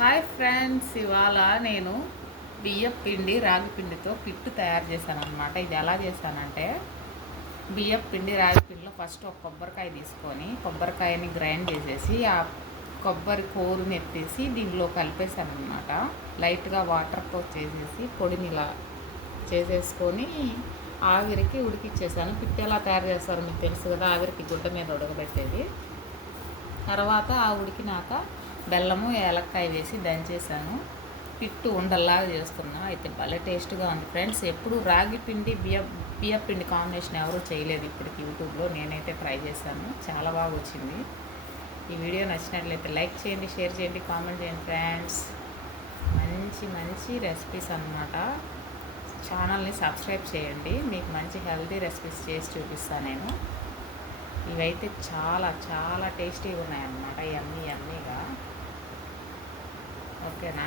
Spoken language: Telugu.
హాయ్ ఫ్రెండ్స్, ఇవాళ నేను బియ్యం పిండి రాగి పిండితో పిట్టు తయారు చేశాను అనమాట. ఇది ఎలా చేశానంటే, బియ్యం పిండి రాగి పిండిలో ఫస్ట్ ఒక కొబ్బరికాయ తీసుకొని కొబ్బరికాయని గ్రైండ్ చేసేసి ఆ కొబ్బరి కోరుని ఎత్తేసి దీనిలో కలిపేశాను అనమాట. లైట్గా వాటర్తో చేసేసి పొడిని ఇలా చేసేసుకొని ఆవిరికి ఉడికిచ్చేసాను. పిట్టు ఎలా తయారు చేస్తారో మీకు తెలుసు కదా, ఆవిరికి గుడ్డ మీద ఉడకబెట్టేది. తర్వాత ఆ ఉడికినాక బెల్లము ఏలక్కాయ వేసి దంచేసాను. పిట్టు ఉండల్లాగా చేస్తున్నా. అయితే భలే టేస్ట్గా ఉంది ఫ్రెండ్స్. ఎప్పుడు రాగి పిండి బియ్య పిండి కాంబినేషన్ ఎవరూ చేయలేదు ఇప్పటికి యూట్యూబ్లో. నేనైతే ట్రై చేశాను, చాలా బాగా వచ్చింది. ఈ వీడియో నచ్చినట్లయితే లైక్ చేయండి, షేర్ చేయండి, కామెంట్ చేయండి ఫ్రెండ్స్. మంచి మంచి రెసిపీస్ అన్నమాట. ఛానల్ని సబ్స్క్రైబ్ చేయండి, మీకు మంచి హెల్తీ రెసిపీస్ చేసి చూపిస్తాను నేను. ఇవైతే చాలా చాలా టేస్టీగా ఉన్నాయన్నమాట, యమ్మీగా. ఓకేనా?